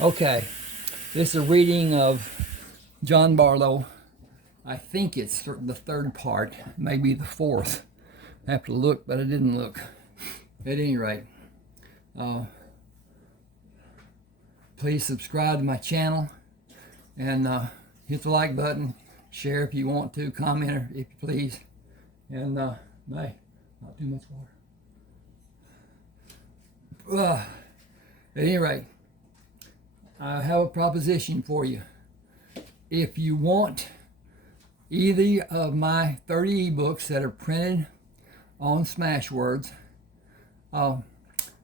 Okay, this is a reading of Jon Bartleaux. I think it's the third part, maybe the fourth. I have to look, but I didn't look. At any rate, please subscribe to my channel and hit the like button. Share if you want to, comment if you please. And hey, not too much water. At any rate, I have a proposition for you. If you want either of my 30 ebooks that are printed on Smashwords,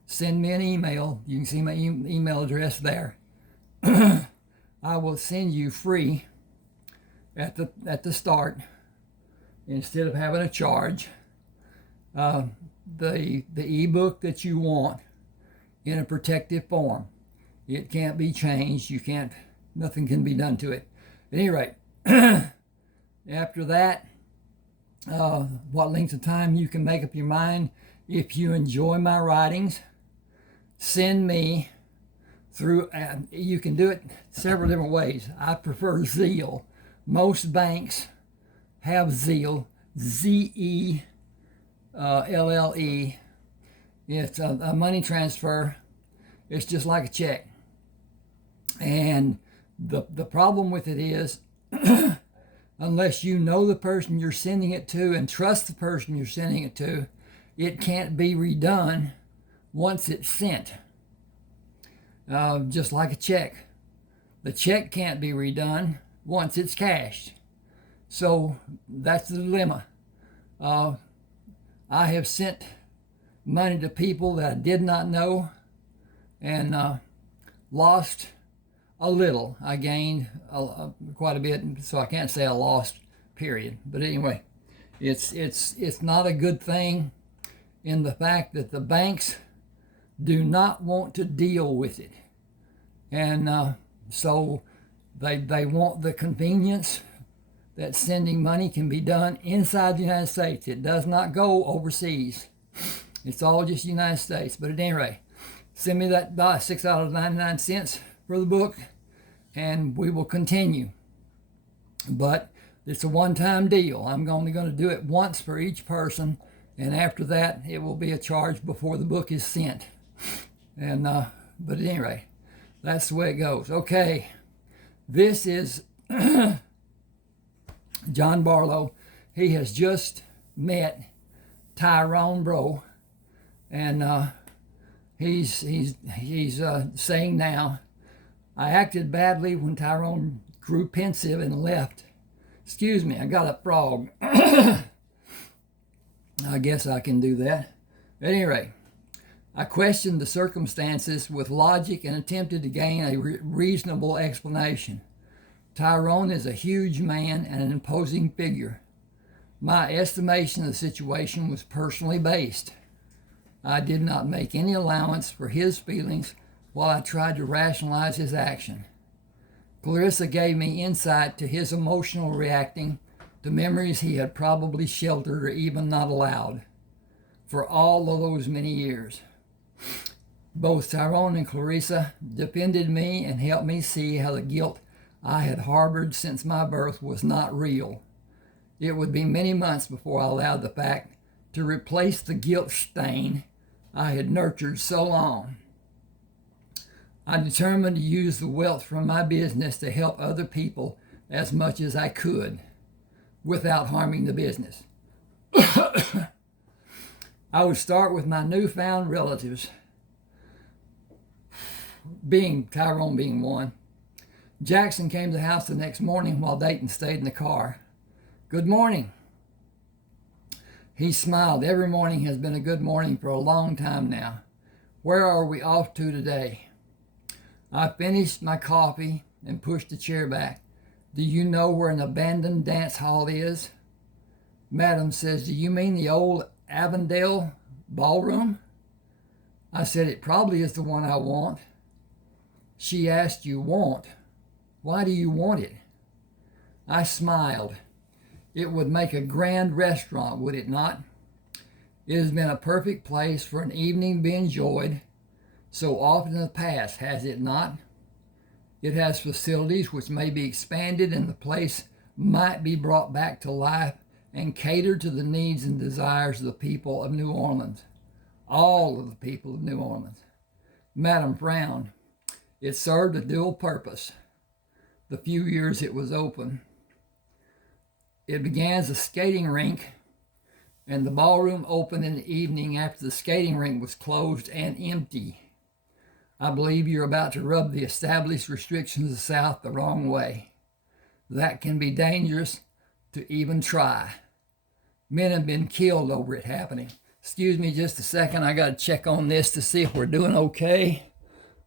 send me an email. You can see my email address there. I will send you free at the start, instead of having a charge, the ebook that you want in a protective form. It can't be changed. Nothing can be done to it. At any rate, after that, what length of time you can make up your mind. If you enjoy my writings, send me through, you can do it several different ways. I prefer Zelle. Most banks have Zelle, Zelle. It's a money transfer. It's just like a check. And the problem with it is, unless you know the person you're sending it to and trust the person you're sending it to, it can't be redone once it's sent. Just like a check. The check can't be redone once it's cashed. So that's the dilemma. I have sent money to people that I did not know and lost a little. I gained quite a bit, so I can't say I lost, period. But anyway, it's not a good thing in the fact that the banks do not want to deal with it. And so they want the convenience that sending money can be done inside the United States. It does not go overseas. It's all just United States. But at any rate, send me that $6.99 for the book, and we will continue. But it's a one-time deal. I'm only going to do it once for each person, and after that, it will be a charge before the book is sent. And but at any rate, that's the way it goes. Okay, this is Jon Bartleaux. He has just met Tyrone Bro, and he's saying now, I acted badly when Tyrone grew pensive and left. Excuse me, I got a frog. I guess I can do that. At any rate, I questioned the circumstances with logic and attempted to gain a reasonable explanation. Tyrone is a huge man and an imposing figure. My estimation of the situation was personally based. I did not make any allowance for his feelings while I tried to rationalize his action. Clarissa gave me insight to his emotional reacting to memories he had probably sheltered or even not allowed for all of those many years. Both Tyrone and Clarissa defended me and helped me see how the guilt I had harbored since my birth was not real. It would be many months before I allowed the fact to replace the guilt stain I had nurtured so long. I determined to use the wealth from my business to help other people as much as I could without harming the business. I would start with my newfound relatives, Tyrone being one. Jackson came to the house the next morning while Dayton stayed in the car. Good morning. He smiled. Every morning has been a good morning for a long time now. Where are we off to today? I finished my coffee and pushed the chair back. Do you know where an abandoned dance hall is? Madam says, do you mean the old Avondale ballroom? I said, it probably is the one I want. She asked, you want? Why do you want it? I smiled. It would make a grand restaurant, would it not? It has been a perfect place for an evening to be enjoyed so often in the past, has it not? It has facilities which may be expanded, and the place might be brought back to life and cater to the needs and desires of the people of New Orleans. All of the people of New Orleans. Madam frowned. It served a dual purpose. The few years it was open. It began as a skating rink, and the ballroom opened in the evening after the skating rink was closed and empty. I believe you're about to rub the established restrictions of the South the wrong way. That can be dangerous to even try. Men have been killed over it happening. Excuse me just a second. I got to check on this to see if we're doing okay.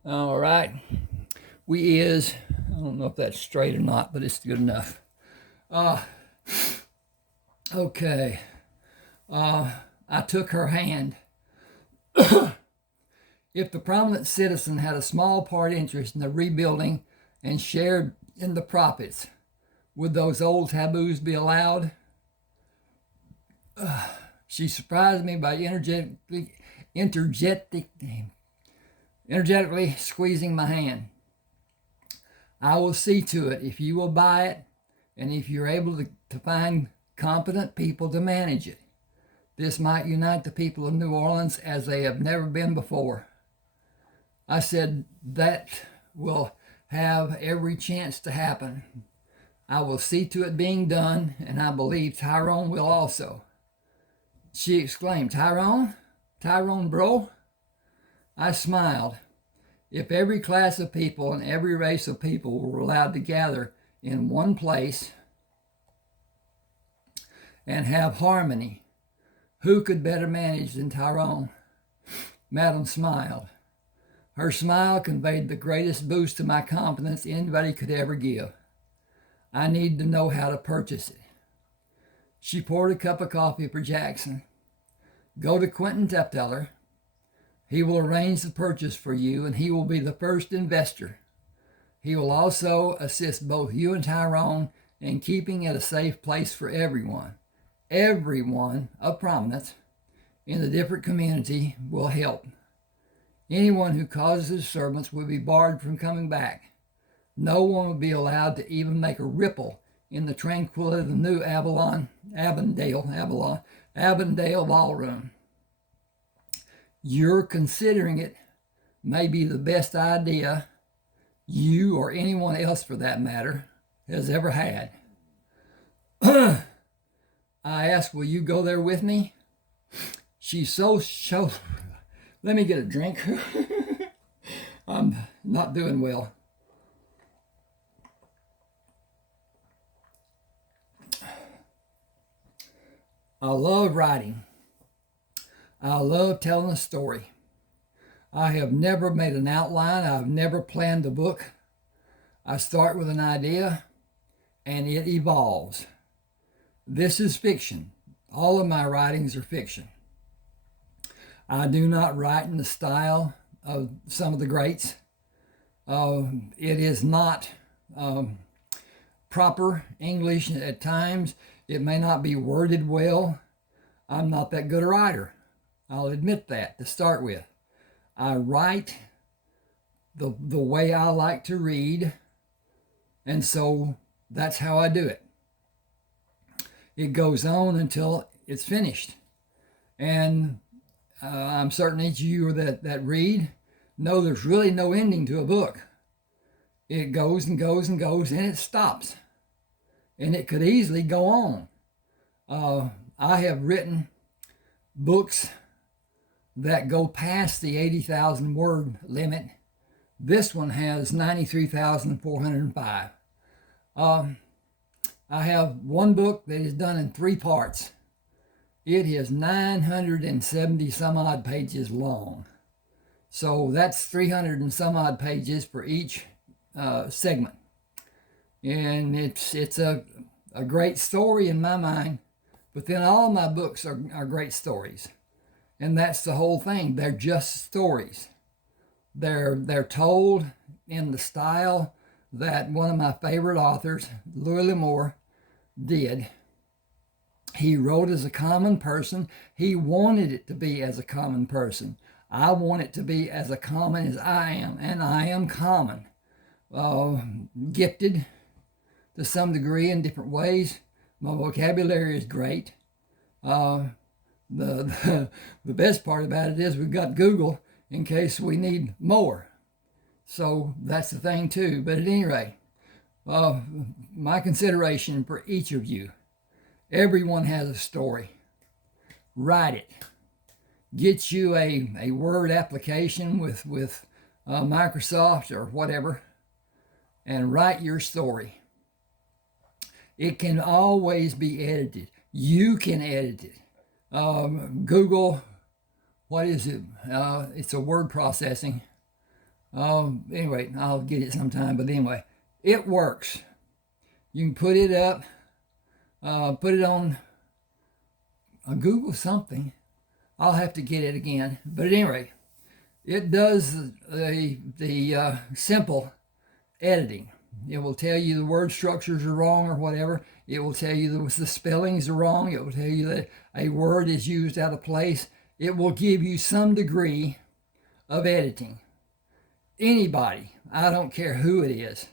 All right. I don't know if that's straight or not, but it's good enough. Okay. I took her hand. If the prominent citizen had a small part interest in the rebuilding and shared in the profits, would those old taboos be allowed? She surprised me by energetically squeezing my hand. I will see to it if you will buy it and if you're able to find competent people to manage it. This might unite the people of New Orleans as they have never been before. I said, that will have every chance to happen. I will see to it being done, and I believe Tyrone will also. She exclaimed, Tyrone? Tyrone, bro? I smiled. If every class of people and every race of people were allowed to gather in one place and have harmony, who could better manage than Tyrone? Madam smiled. Her smile conveyed the greatest boost to my confidence anybody could ever give. I needed to know how to purchase it. She poured a cup of coffee for Jackson. Go to Quentin Tepteller. He will arrange the purchase for you, and he will be the first investor. He will also assist both you and Tyrone in keeping it a safe place for everyone. Everyone of prominence in the different community will help. Anyone who causes disturbance will be barred from coming back. No one will be allowed to even make a ripple in the tranquility of the new Avondale ballroom. You're considering it may be the best idea you or anyone else for that matter has ever had. I asked, will you go there with me? She's so let me get a drink. I'm not doing well. I love writing. I love telling a story. I have never made an outline. I've never planned a book. I start with an idea and it evolves. This is fiction. All of my writings are fiction. I do not write in the style of some of the greats. It is not proper English at times. It may not be worded well. I'm not that good a writer. I'll admit that to start with. I write the way I like to read, and so that's how I do it. It goes on until it's finished. And I'm certain each of you that read know there's really no ending to a book. It goes and goes and goes, and it stops. And it could easily go on. I have written books that go past the 80,000 word limit. This one has 93,405. I have one book that is done in 3 parts. It is 970 some odd pages long. So that's 300 and some odd pages for each segment. And it's a great story in my mind, but then all my books are great stories. And that's the whole thing. They're just stories. They're told in the style that one of my favorite authors, Louis L'Amour, did. He wrote as a common person. He wanted it to be as a common person. I want it to be as common as I am, and I am common. gifted to some degree in different ways. My vocabulary is great. The, the best part about it is we've got Google in case we need more. So that's the thing too. But at any rate, my consideration for each of you, everyone has a story. Write it. Get you a Word application with Microsoft or whatever, and write your story. It can always be edited. You can edit it. Google, what is it? It's a word processing. Anyway, I'll get it sometime, but anyway, it works. You can put it up, put it on Google something. I'll have to get it again. But at any rate, it does the simple editing. It will tell you the word structures are wrong or whatever. It will tell you the spellings are wrong. It will tell you that a word is used out of place. It will give you some degree of editing. Anybody, I don't care who it is,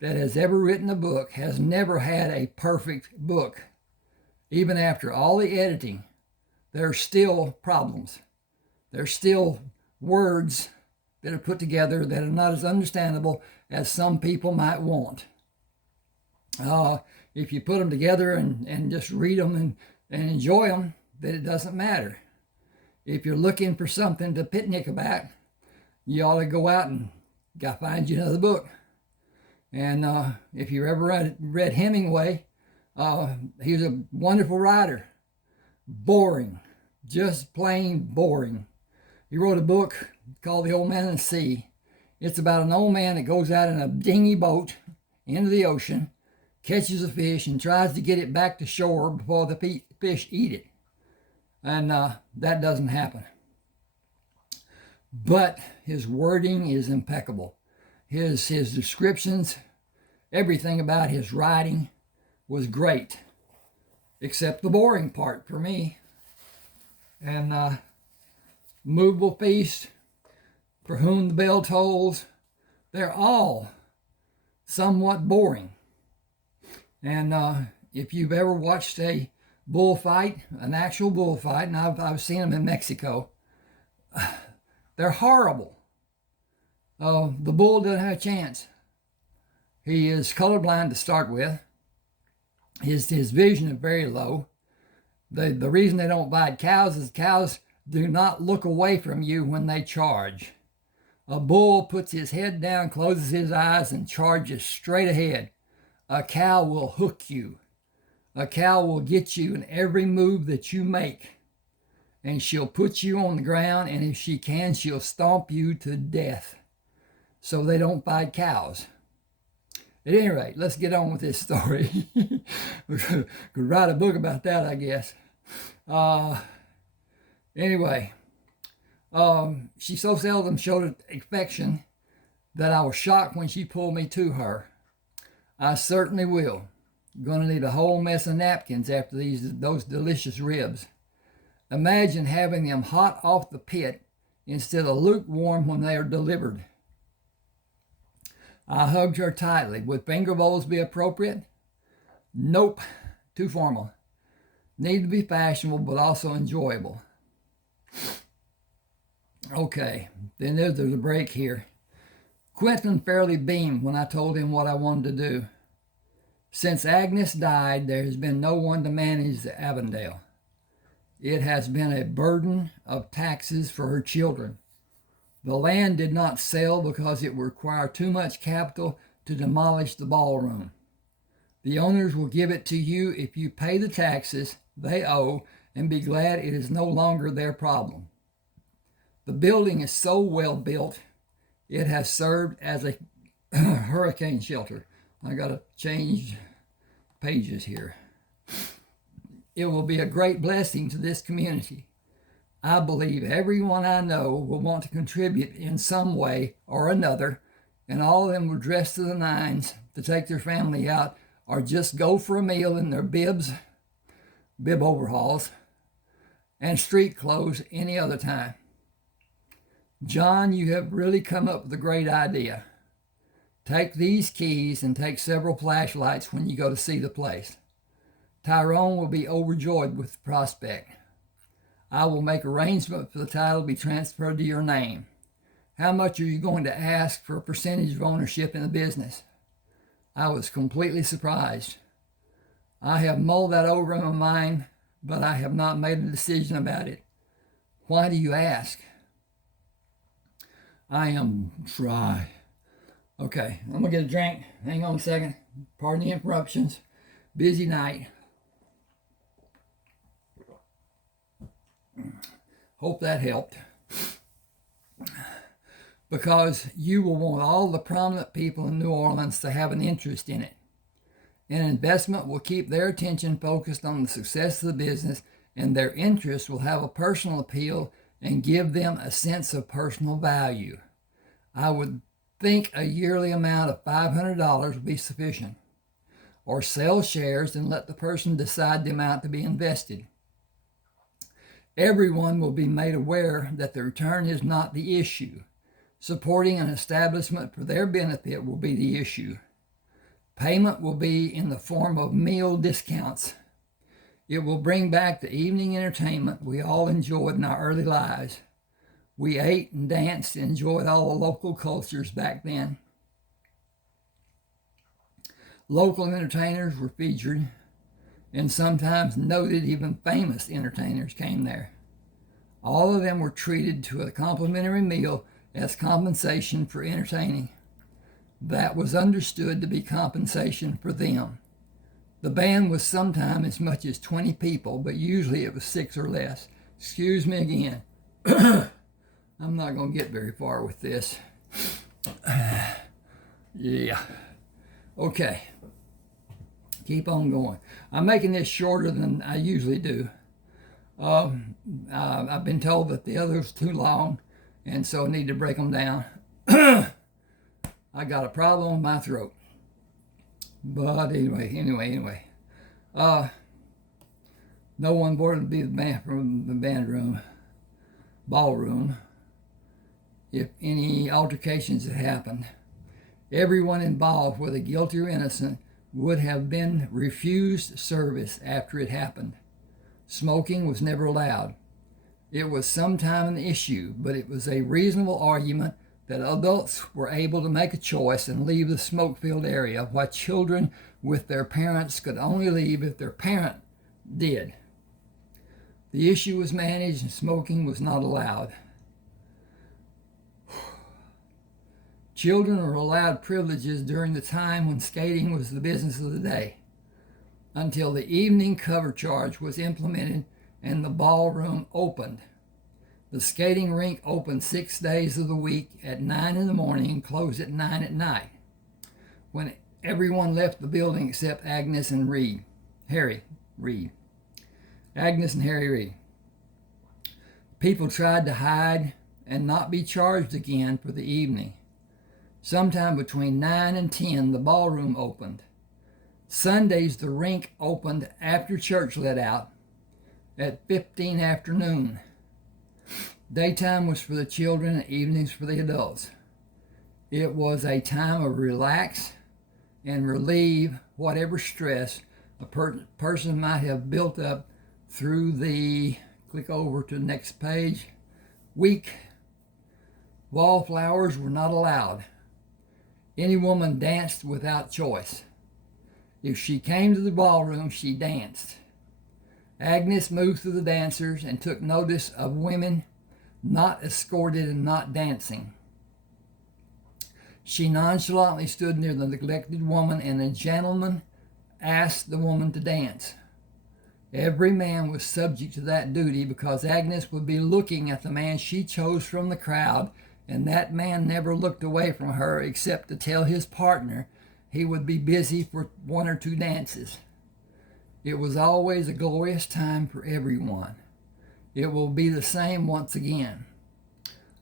that has ever written a book has never had a perfect book. Even after all the editing, there's still problems. There's still words that are put together that are not as understandable as some people might want. If you put them together and just read them and enjoy them, then it doesn't matter. If you're looking for something to picnic about, you ought to go out and find you another book. And if you ever read Hemingway, he was a wonderful writer. Boring, just plain boring. He wrote a book called The Old Man and the Sea. It's about an old man that goes out in a dinghy boat into the ocean, catches a fish, and tries to get it back to shore before the fish eat it. And that doesn't happen. But his wording is impeccable. His descriptions, everything about his writing was great, except the boring part for me. And Movable Feast, For Whom the Bell Tolls, they're all somewhat boring. And if you've ever watched a bullfight, an actual bullfight, and I've seen them in Mexico, they're horrible. The bull doesn't have a chance. He is colorblind to start with. His vision is very low. The reason they don't bite cows is cows do not look away from you when they charge. A bull puts his head down, closes his eyes, and charges straight ahead. A cow will hook you. A cow will get you in every move that you make. And she'll put you on the ground, and if she can, she'll stomp you to death. So they don't bite cows. At any rate, let's get on with this story. We could write a book about that, I guess. Anyway, she so seldom showed affection that I was shocked when she pulled me to her. I certainly will. Gonna need a whole mess of napkins after those delicious ribs. Imagine having them hot off the pit instead of lukewarm when they are delivered. I hugged her tightly. Would finger bowls be appropriate? Nope, too formal. Need to be fashionable, but also enjoyable. Okay, then there's a break here. Quentin fairly beamed when I told him what I wanted to do. Since Agnes died, there has been no one to manage the Avondale. It has been a burden of taxes for her children. The land did not sell because it would require too much capital to demolish the ballroom. The owners will give it to you if you pay the taxes they owe and be glad it is no longer their problem. The building is so well built, it has served as a hurricane shelter. I got to change pages here. It will be a great blessing to this community. I believe everyone I know will want to contribute in some way or another, and all of them will dress to the nines to take their family out or just go for a meal in their bib overalls, and street clothes any other time. John, you have really come up with a great idea. Take these keys and take several flashlights when you go to see the place. Tyrone will be overjoyed with the prospect. I will make arrangements for the title to be transferred to your name. How much are you going to ask for a percentage of ownership in the business? I was completely surprised. I have mulled that over in my mind, but I have not made a decision about it. Why do you ask? I am dry. Okay, I'm going to get a drink. Hang on a second. Pardon the interruptions. Busy night. Hope that helped. Because you will want all the prominent people in New Orleans to have an interest in it. An investment will keep their attention focused on the success of the business, and their interest will have a personal appeal and give them a sense of personal value. I would think a yearly amount of $500 would be sufficient. Or sell shares and let the person decide the amount to be invested. Everyone will be made aware that the return is not the issue. Supporting an establishment for their benefit will be the issue. Payment will be in the form of meal discounts. It will bring back the evening entertainment we all enjoyed in our early lives. We ate and danced and enjoyed all the local cultures back then. Local entertainers were featured, and sometimes noted, even famous entertainers came there. All of them were treated to a complimentary meal as compensation for entertaining. That was understood to be compensation for them. The band was sometimes as much as 20 people, but usually it was 6 or less. Excuse me again. I'm not going to get very far with this. Yeah. Okay. Keep on going. I'm making this shorter than I usually do. I've been told that the other's too long, and so I need to break them down. I got a problem with my throat. But anyway. No one boarded to be the band from the ballroom, if any altercations had happened. Everyone involved, whether guilty or innocent, would have been refused service after it happened. Smoking was never allowed. It was sometime an issue, but it was a reasonable argument that adults were able to make a choice and leave the smoke-filled area, while children with their parents could only leave if their parent did. The issue was managed and smoking was not allowed. Children were allowed privileges during the time when skating was the business of the day, until the evening cover charge was implemented and the ballroom opened. The skating rink opened 6 days of the week at 9 in the morning and closed at 9 at night, when everyone left the building except Agnes and Harry Reed. Agnes and Harry Reed. People tried to hide and not be charged again for the evening. Sometime between 9 and 10, the ballroom opened. Sundays, the rink opened after church let out at 15 afternoon. Daytime was for the children and evenings for the adults. It was a time of relax and relieve whatever stress a person might have built up through the, click over to the next page, week. Wallflowers were not allowed. Any woman danced without choice. If she came to the ballroom, she danced. Agnes moved through the dancers and took notice of women not escorted and not dancing. She nonchalantly stood near the neglected woman, and a gentleman asked the woman to dance. Every man was subject to that duty, because Agnes would be looking at the man she chose from the crowd, and that man never looked away from her except to tell his partner he would be busy for 1 or 2 dances. It was always a glorious time for everyone. It will be the same once again.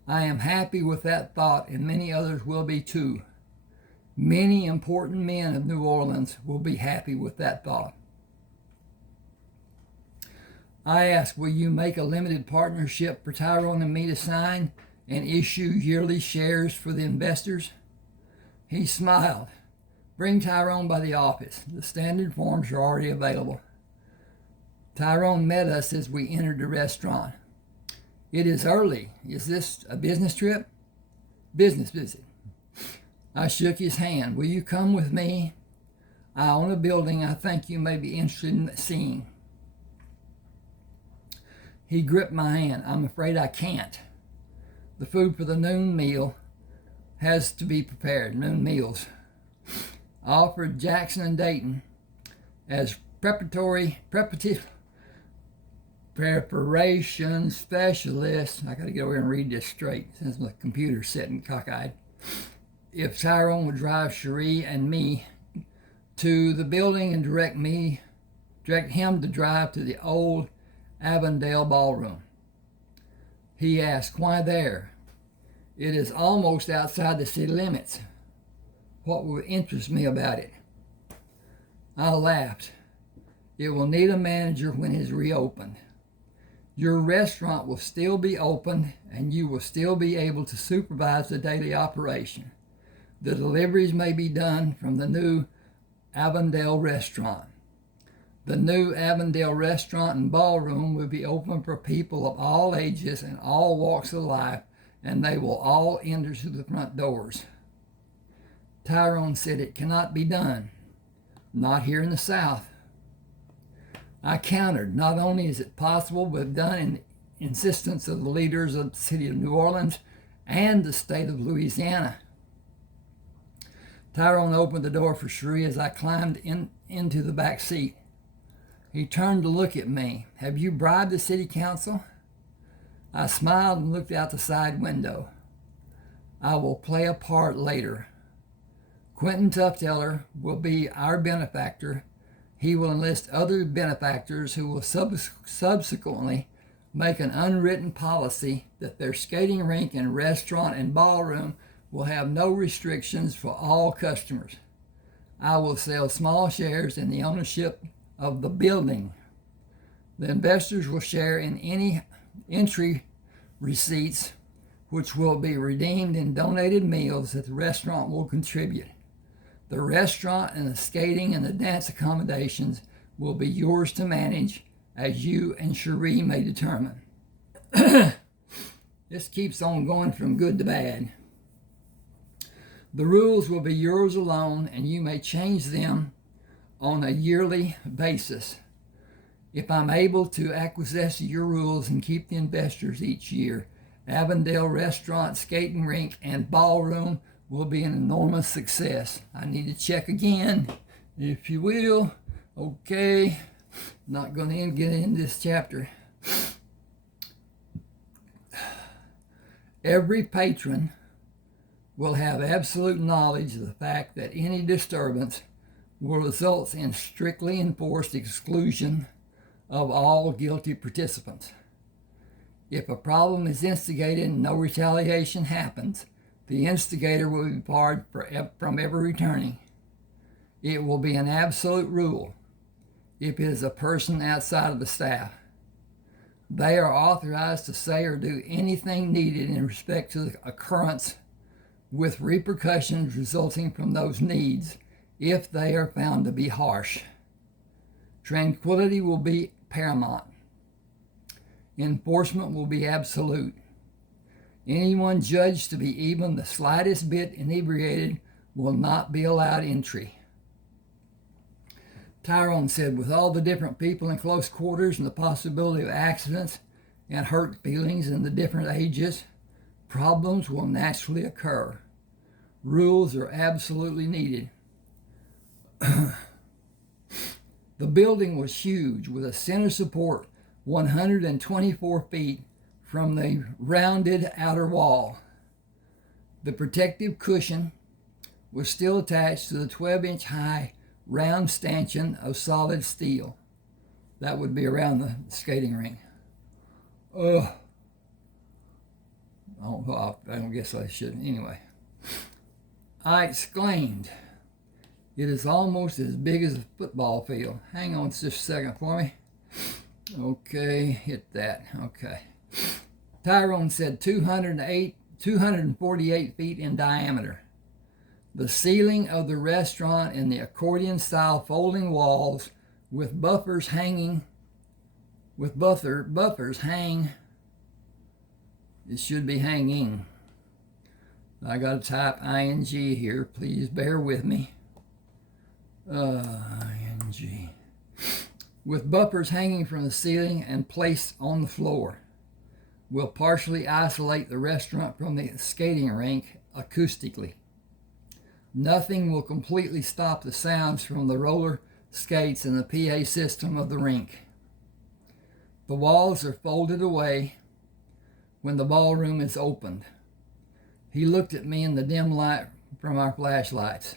I am happy with that thought, and many others will be too. Many important men of New Orleans will be happy with that thought. I ask, will you make a limited partnership for Tyrone and me to sign and issue yearly shares for the investors? He smiled. Bring Tyrone by the office. The standard forms are already available. Tyrone met us as we entered the restaurant. It is early. Is this a business trip? Business visit. I shook his hand. Will you come with me? I own a building I think you may be interested in seeing. He gripped my hand. I'm afraid I can't. The food for the noon meal has to be prepared. Noon meals. I offered Jackson and Dayton as preparation specialists. I got to get over here and read this straight since my computer's sitting cockeyed. If Tyrone would drive Cherie and me to the building and direct him to drive to the old Avondale Ballroom. He asked, why there? It is almost outside the city limits. What would interest me about it? I laughed. It will need a manager when it is reopened. Your restaurant will still be open and you will still be able to supervise the daily operation. The deliveries may be done from the new Avondale restaurant. The new Avondale restaurant and ballroom will be open for people of all ages and all walks of life, and they will all enter through the front doors. Tyrone said it cannot be done. Not here in the South. I countered, not only is it possible, but done in insistence of the leaders of the city of New Orleans and the state of Louisiana. Tyrone opened the door for Cherie as I climbed into the back seat. He turned to look at me. Have you bribed the city council? I smiled and looked out the side window. I will play a part later. Quentin Tufteller will be our benefactor. He will enlist other benefactors who will subsequently make an unwritten policy that their skating rink and restaurant and ballroom will have no restrictions for all customers. I will sell small shares in the ownership of the building. The investors will share in any entry receipts, which will be redeemed in donated meals that the restaurant will contribute. The restaurant and the skating and the dance accommodations will be yours to manage as you and Cherie may determine. This keeps on going from good to bad. The rules will be yours alone, and you may change them on a yearly basis. If I'm able to acquiesce to your rules and keep the investors each year, Avondale restaurant, skating rink, and ballroom will be an enormous success. I need to check again, if you will. Okay, not going to get into this chapter. Every patron will have absolute knowledge of the fact that any disturbance will result in strictly enforced exclusion of all guilty participants. If a problem is instigated and no retaliation happens, the instigator will be barred from ever returning. It will be an absolute rule if it is a person outside of the staff. They are authorized to say or do anything needed in respect to the occurrence, with repercussions resulting from those needs if they are found to be harsh. Tranquility will be paramount. Enforcement will be absolute. Anyone judged to be even the slightest bit inebriated will not be allowed entry. Tyrone said, with all the different people in close quarters and the possibility of accidents and hurt feelings in the different ages, problems will naturally occur. Rules are absolutely needed. The building was huge, with a center support 124 feet from the rounded outer wall. The protective cushion was still attached to the 12-inch high round stanchion of solid steel. That would be around the skating rink. I don't guess I shouldn't. Anyway, I exclaimed, it is almost as big as a football field. Hang on just a second for me. Okay, hit that. Okay. Tyrone said 248 feet in diameter. The ceiling of the restaurant and the accordion-style folding walls with buffers hang. It should be hanging. I got to type ing here. Please bear with me. Ing. With buffers hanging from the ceiling and placed on the floor, will partially isolate the restaurant from the skating rink acoustically. Nothing will completely stop the sounds from the roller skates and the PA system of the rink. The walls are folded away when the ballroom is opened. He looked at me in the dim light from our flashlights.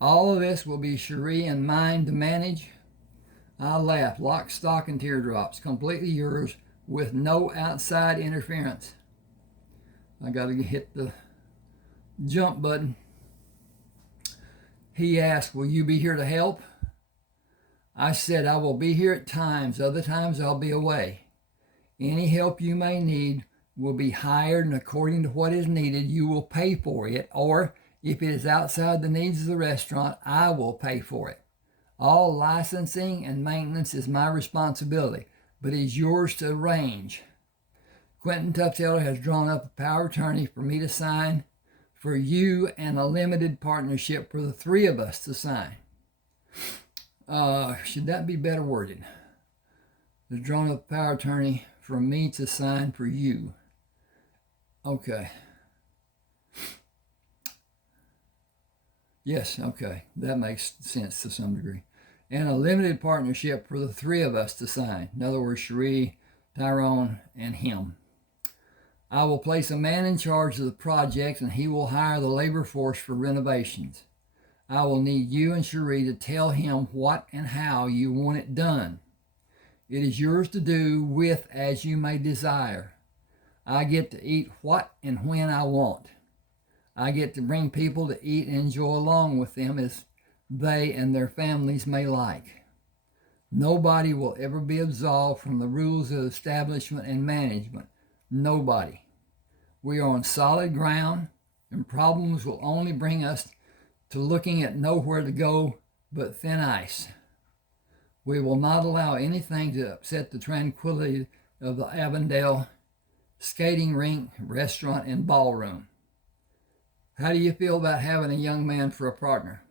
All of this will be Cherie and mine to manage. I laughed, lock, stock, and teardrops, completely yours, with no outside interference. I got to hit the jump button. He asked, will you be here to help? I said, I will be here at times. Other times I'll be away. Any help you may need will be hired, and according to what is needed, you will pay for it. Or if it is outside the needs of the restaurant, I will pay for it. All licensing and maintenance is my responsibility, but is yours to arrange. Quentin Tufteller has drawn up a power of attorney for me to sign, for you, and a limited partnership for the three of us to sign. Should that be better worded? Has drawn up a power of attorney for me to sign for you. Okay. Yes, okay. That makes sense to some degree. And a limited partnership for the three of us to sign. In other words, Cherie, Tyrone, and him. I will place a man in charge of the project, and he will hire the labor force for renovations. I will need you and Cherie to tell him what and how you want it done. It is yours to do with as you may desire. I get to eat what and when I want. I get to bring people to eat and enjoy along with them as they and their families may like. Nobody will ever be absolved from the rules of establishment and management. Nobody. We are on solid ground, and problems will only bring us to looking at nowhere to go but thin ice. We will not allow anything to upset the tranquility of the Avondale skating rink, restaurant, and ballroom. How do you feel about having a young man for a partner?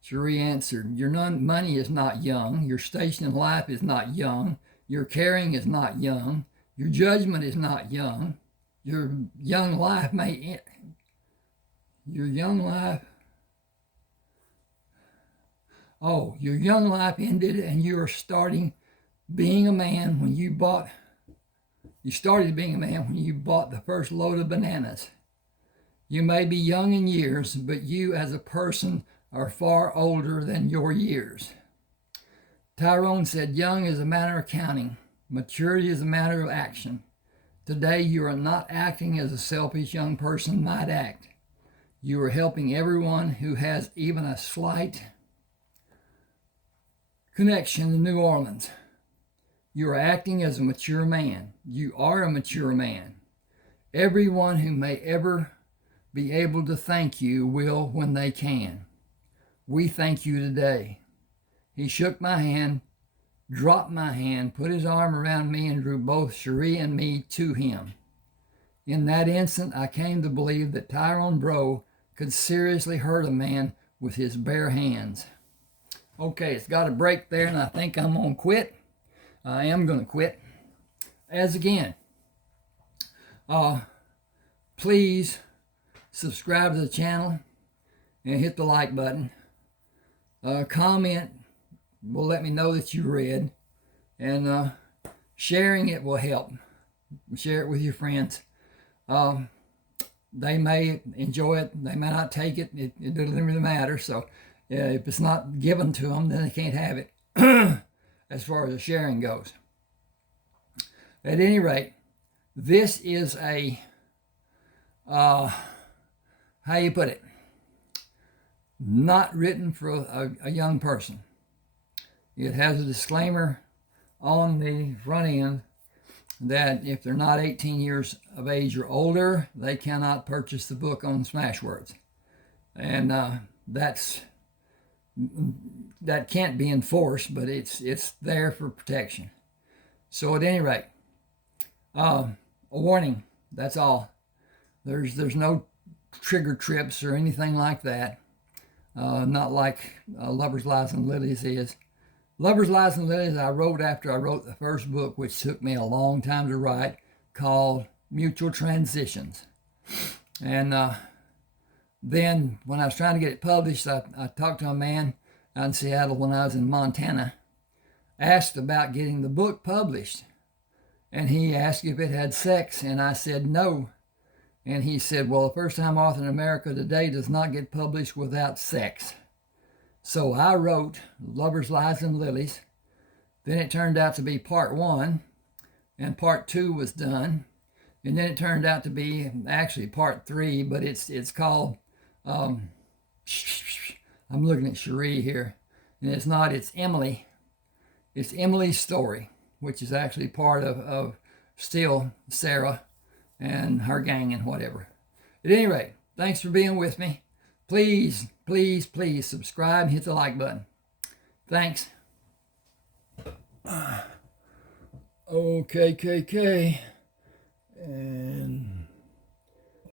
Cherie answered, your money is not young. Your station in life is not young. Your caring is not young. Your judgment is not young. Your young life your young life ended, and you are starting being a man when you started being a man when you bought the first load of bananas. You may be young in years, but you as a person are far older than your years. Tyrone said, young is a matter of counting. Maturity is a matter of action. Today you are not acting as a selfish young person might act. You are helping everyone who has even a slight connection to New Orleans. You are acting as a mature man. You are a mature man. Everyone who may ever be able to thank you will when they can. We thank you today. He shook my hand, dropped my hand, put his arm around me, and drew both Cherie and me to him. In that instant, I came to believe that Tyrone Bro could seriously hurt a man with his bare hands. Okay, it's got a break there, and I think I'm going to quit. I am going to quit. As again, please subscribe to the channel and hit the like button. Comment will let me know that you read, and sharing it will help. Share it with your friends. They may enjoy it, they may not take it. It doesn't really matter. So if it's not given to them, then they can't have it as far as the sharing goes. At any rate, this is a how you put it, not written for a young person. It has a disclaimer on the front end that if they're not 18 years of age or older, they cannot purchase the book on Smashwords. and that can't be enforced, but it's there for protection. So at any rate, a warning. That's all. There's no trigger trips or anything like that. Not like Lovers, Lies, and Lilies is. Lovers, Lies, and Lilies I wrote after I wrote the first book, which took me a long time to write, called Mutual Transitions. And then when I was trying to get it published, I talked to a man out in Seattle when I was in Montana, asked about getting the book published. And he asked if it had sex, and I said no. And he said, well, the first time author in America today does not get published without sex. So I wrote Lovers, Lies, and Lilies. Then it turned out to be part 1, and part 2 was done. And then it turned out to be actually part 3, but it's called, I'm looking at Cherie here, and it's not, it's Emily. It's Emily's story, which is actually part of still Sarah and her gang and whatever. At any rate, thanks for being with me. Please, please, please subscribe and hit the like button. Thanks. Okay, KK. And